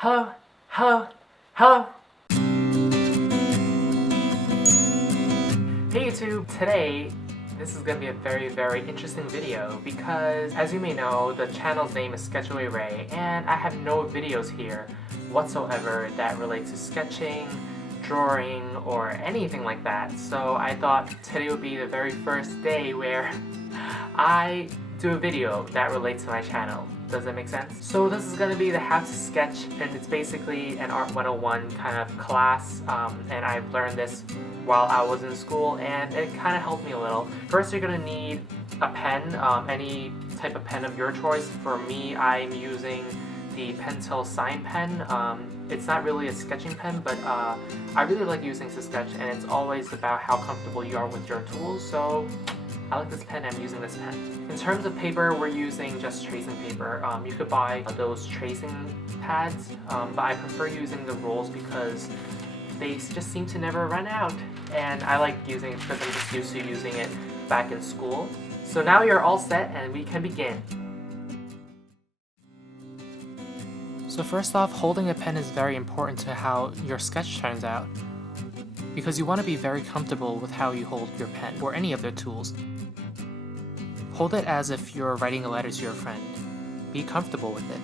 Hello, hello, hello! Hey YouTube! Today, this is going to be a very interesting video because, as you may know, the channel's name is Sketchawayray, and I have no videos here whatsoever that relates to sketching, drawing, or anything like that. So I thought today would be the very first day where I do a video that relates to my channel. Does that make sense? So this is going to be the how to sketch, and it's basically an Art 101 kind of class, and I've learned this while I was in school, and it kind of helped me a little. First, you're going to need a pen, any type of pen of your choice. For me, I'm using the Pentel Sign pen. It's not really a sketching pen, but I really like using to sketch, and it's always about how comfortable you are with your tools, so I like this pen, I'm using this pen. In terms of paper, we're using just tracing paper. You could buy those tracing pads, but I prefer using the rolls because they just seem to never run out. And I like using it because I'm just used to using it back in school. So now you're all set and we can begin. So first off, holding a pen is very important to how your sketch turns out, because you want to be very comfortable with how you hold your pen or any of their tools. Hold it as if you're writing a letter to your friend. Be comfortable with it.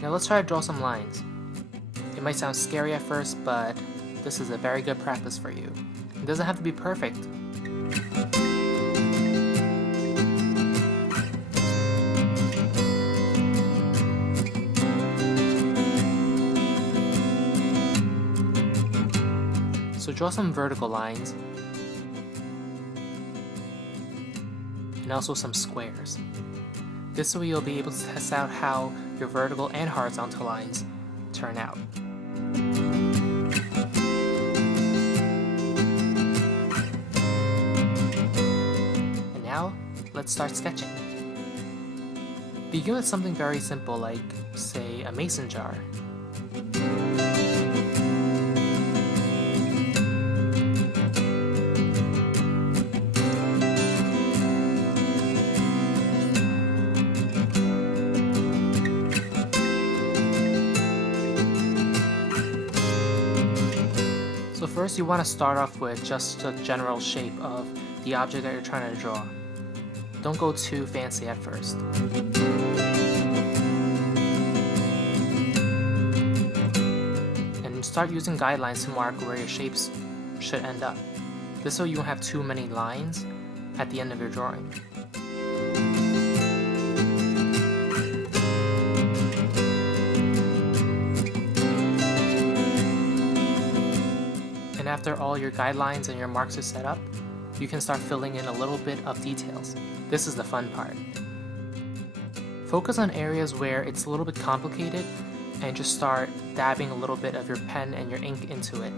Now let's try to draw some lines. It might sound scary at first, but this is a very good practice for you. It doesn't have to be perfect. So draw some vertical lines, and also some squares. This way you'll be able to test out how your vertical and horizontal lines turn out. And now, let's start sketching. Begin with something very simple like, say, a mason jar. So first you want to start off with just a general shape of the object that you're trying to draw. Don't go too fancy at first. And start using guidelines to mark where your shapes should end up. This way you won't have too many lines at the end of your drawing. And after all your guidelines and your marks are set up, you can start filling in a little bit of details. This is the fun part. Focus on areas where it's a little bit complicated and just start dabbing a little bit of your pen and your ink into it.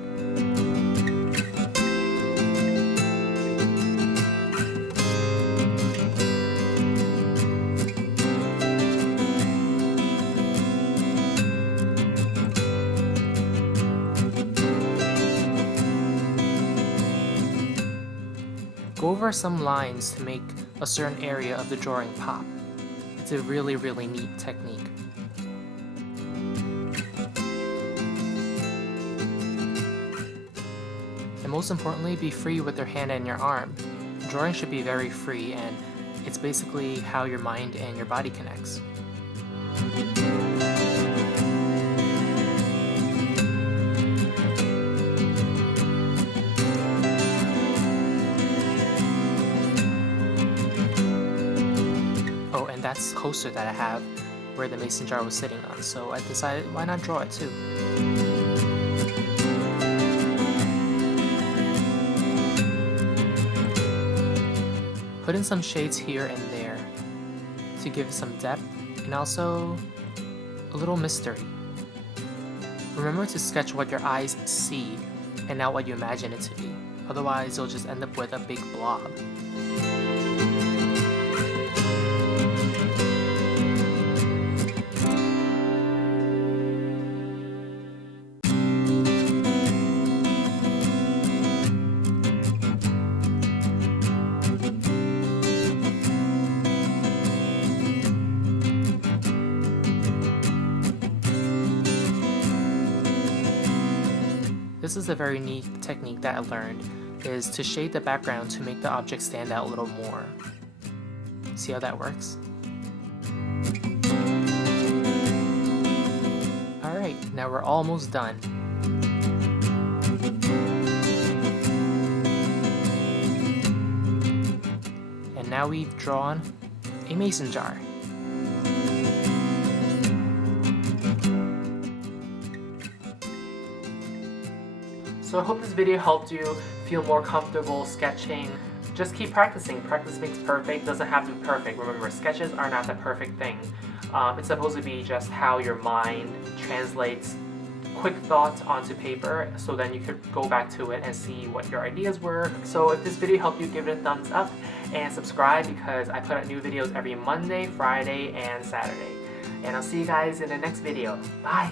Go over some lines to make a certain area of the drawing pop. It's a really neat technique. And most importantly, be free with your hand and your arm. Drawing should be very free, and it's basically how your mind and your body connects. That's coaster that I have where the mason jar was sitting on, so I decided why not draw it too. Put in some shades here and there to give some depth and also a little mystery. Remember to sketch what your eyes see and not what you imagine it to be, otherwise you'll just end up with a big blob. this is a very neat technique that I learned, is to shade the background to make the object stand out a little more. See how that works? Alright, now we're almost done. And now we've drawn a mason jar. So I hope this video helped you feel more comfortable sketching. Just keep practicing. Practice makes perfect. Doesn't have to be perfect. Remember, sketches are not the perfect thing. It's supposed to be just how your mind translates quick thoughts onto paper, so then you could go back to it and see what your ideas were. So if this video helped you, give it a thumbs up and subscribe, because I put out new videos every Monday, Friday, and Saturday. And I'll see you guys in the next video. Bye!